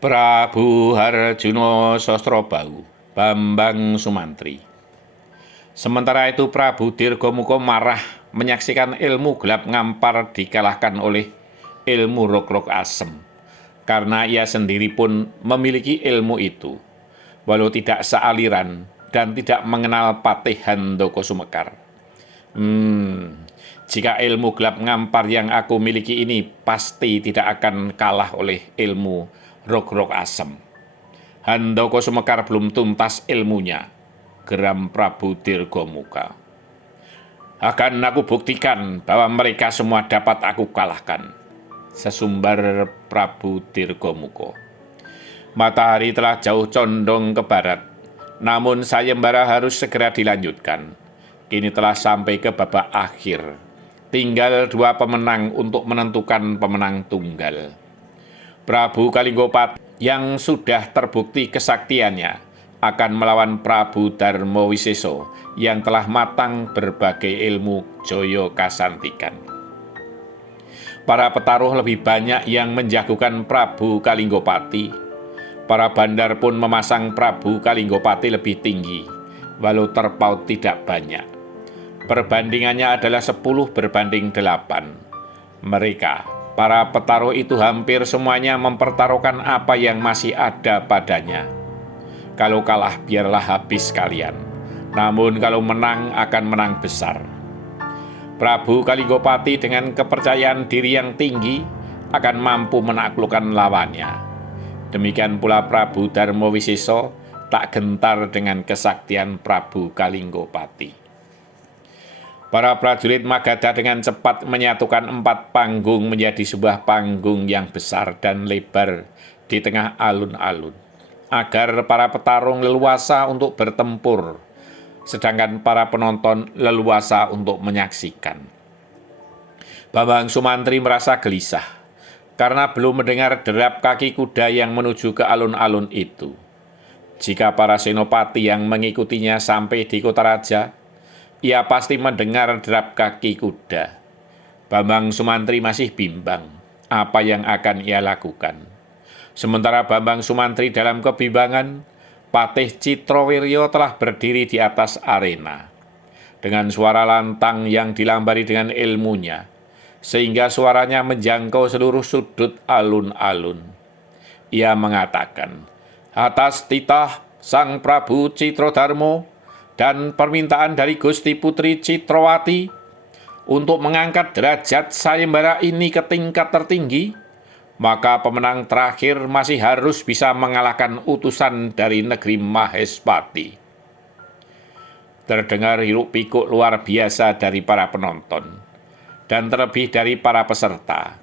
Prabu Harjuno Sostrobahu, Bambang Sumantri. Sementara itu Prabu Dirgomuko marah menyaksikan ilmu gelap ngampar dikalahkan oleh ilmu rok-rok asem, karena ia sendiri pun memiliki ilmu itu, walau tidak sealiran dan tidak mengenal Patih Handoko Sumekar. Jika ilmu gelap ngampar yang aku miliki ini pasti tidak akan kalah oleh ilmu rok-rok asem. Handoko Sumekar belum tuntas ilmunya, geram Prabu Dirgomuka. Akan aku buktikan bahwa mereka semua dapat aku kalahkan, sesumbar Prabu Dirgomuko. Matahari telah jauh condong ke barat, namun sayembara harus segera dilanjutkan. Kini telah sampai ke babak akhir. Tinggal 2 pemenang untuk menentukan pemenang tunggal. Prabu Kalinggopati yang sudah terbukti kesaktiannya akan melawan Prabu Darmawiseso yang telah matang berbagai ilmu Jaya Kasantikan. Para petaruh lebih banyak yang menjagokan Prabu Kalinggopati. Para bandar pun memasang Prabu Kalinggopati lebih tinggi, walau terpaut tidak banyak. Perbandingannya adalah 10 berbanding 8. Mereka, para petaruh itu hampir semuanya mempertaruhkan apa yang masih ada padanya. Kalau kalah biarlah habis kalian, namun kalau menang akan menang besar. Prabu Kalinggopati dengan kepercayaan diri yang tinggi akan mampu menaklukkan lawannya. Demikian pula Prabu Darmawiseso tak gentar dengan kesaktian Prabu Kalinggopati. Para prajurit Magadha dengan cepat menyatukan 4 panggung menjadi sebuah panggung yang besar dan lebar di tengah alun-alun, agar para petarung leluasa untuk bertempur, sedangkan para penonton leluasa untuk menyaksikan. Bambang Sumantri merasa gelisah, karena belum mendengar derap kaki kuda yang menuju ke alun-alun itu. Jika para senopati yang mengikutinya sampai di kota raja, ia pasti mendengar derap kaki kuda. Bambang Sumantri masih bimbang apa yang akan ia lakukan. Sementara Bambang Sumantri dalam kebimbangan, Patih Citrowiryo telah berdiri di atas arena. Dengan suara lantang yang dilambari dengan ilmunya, sehingga suaranya menjangkau seluruh sudut alun-alun. Ia mengatakan, atas titah Sang Prabu Citrodarmo dan permintaan dari Gusti Putri Citrowati untuk mengangkat derajat sayembara ini ke tingkat tertinggi, maka pemenang terakhir masih harus bisa mengalahkan utusan dari negeri Mahespati. Terdengar hiruk-pikuk luar biasa dari para penonton, dan terlebih dari para peserta.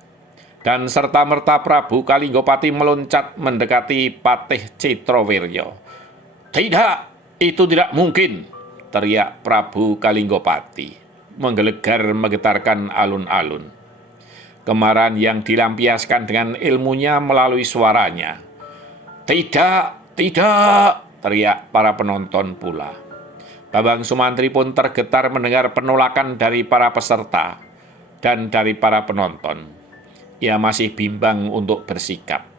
Dan serta-merta Prabu Kalinggopati meloncat mendekati Patih Citrowiryo. Tidak! Itu tidak mungkin, teriak Prabu Kalinggopati, menggelegar menggetarkan alun-alun. Kemarahan yang dilampiaskan dengan ilmunya melalui suaranya. Tidak, tidak, teriak para penonton pula. Bambang Sumantri pun tergetar mendengar penolakan dari para peserta dan dari para penonton. Ia masih bimbang untuk bersikap.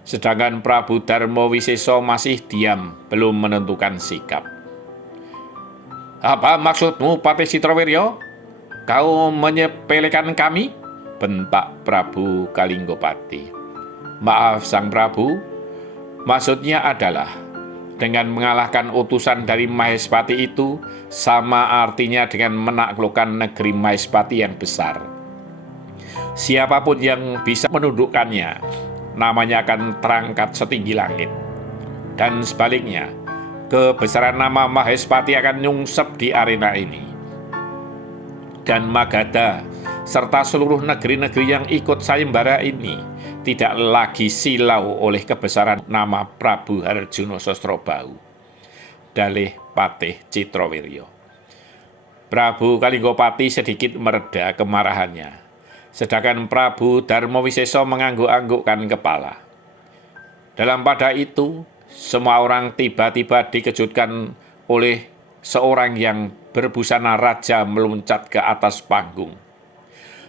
Sedangkan Prabu Darmawiseso masih diam, belum menentukan sikap. Apa maksudmu, Patih Citrowiryo? Kau menyepelekan kami? Bentak Prabu Kalinggopati. Maaf, Sang Prabu. Maksudnya adalah, dengan mengalahkan utusan dari Mahespati itu, sama artinya dengan menaklukkan negeri Mahespati yang besar. Siapapun yang bisa menundukkannya, namanya akan terangkat setinggi langit. Dan sebaliknya, kebesaran nama Mahespati akan nyungsep di arena ini. Dan Magadha, serta seluruh negeri-negeri yang ikut sayembara ini, tidak lagi silau oleh kebesaran nama Prabu Harjuno Sostrobahu. Dalih Patih Citrowiryo. Prabu Kalinggopati sedikit mereda kemarahannya, sedangkan Prabu Darmawiseso mengangguk-anggukkan kepala. Dalam pada itu, semua orang tiba-tiba dikejutkan oleh seorang yang berbusana raja meloncat ke atas panggung.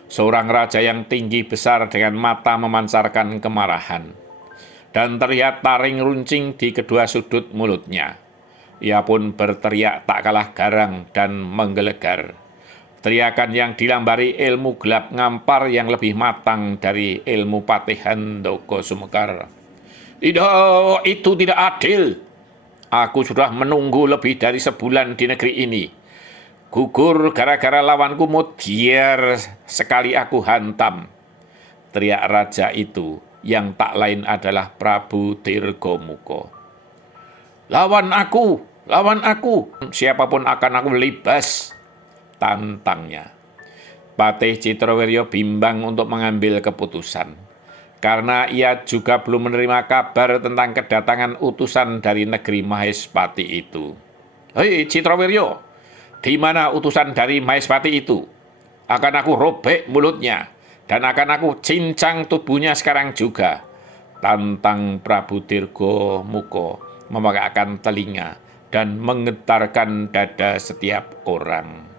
Seorang raja yang tinggi besar dengan mata memancarkan kemarahan. dan terlihat taring runcing di kedua sudut mulutnya. Ia pun berteriak tak kalah garang dan menggelegar. Teriakan yang dilambari ilmu gelap ngampar yang lebih matang dari ilmu Patih Handoko Sumekar. Tidak, itu tidak adil. Aku sudah menunggu lebih dari sebulan di negeri ini. Gugur gara-gara lawanku mutiar sekali aku hantam. Teriak raja itu yang tak lain adalah Prabu Dirgomuko. Lawan aku, lawan aku. Siapapun akan aku libas, tantangnya. Patih Citrowiryo bimbang untuk mengambil keputusan, karena ia juga belum menerima kabar tentang kedatangan utusan dari negeri Mahespati itu. Hei Citrowiryo, di mana utusan dari Mahespati itu? Akan aku robek mulutnya, dan akan aku cincang tubuhnya sekarang juga. Tantang Prabu Dirgomuko memegakkan telinga dan menggetarkan dada setiap orang.